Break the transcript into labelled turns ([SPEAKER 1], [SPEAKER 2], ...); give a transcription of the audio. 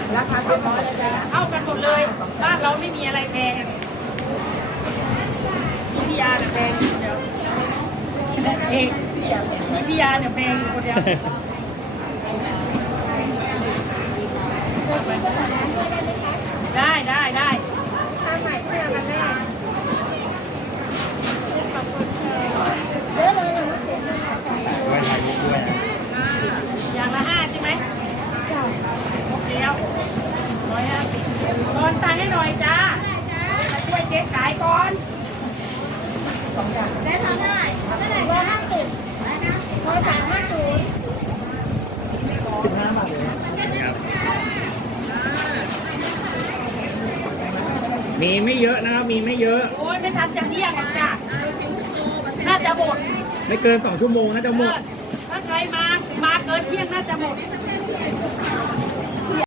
[SPEAKER 1] ราคาเท่ากันเลยจ้ะ
[SPEAKER 2] เท่ากันหมดเลยบ้านเราไม่มีอะไรแพงพี่ยาเนี่ยแพงเดียวเองพี่ยาเนี่ยแพงคนเดียวได้ได้ได้
[SPEAKER 1] ทำใหม่เพื่อกันแม่เยอะเลยนะเสียเงิน
[SPEAKER 3] ไว้ถ่ายรูปด้วยนะ
[SPEAKER 2] อย่างละ5ใช่ไหมโอเคเอา150ตอนตังค์ให้หน่อยจ้ามาช่วยเจ๊ขายก่อน
[SPEAKER 1] ได้ทำได้150150
[SPEAKER 3] 15 บาทเลยครับมีไม่เยอะนะครับ มีไม่เยอะ
[SPEAKER 2] โอ้ยไม่ทันจะเที่ยงหรอกจ้ะน่าจะหมด
[SPEAKER 3] ไม่เกิน2 ชั่วโมงน่าจะหมด
[SPEAKER 2] ถ้าใครมาเกินเที่ยงน่าจะหมด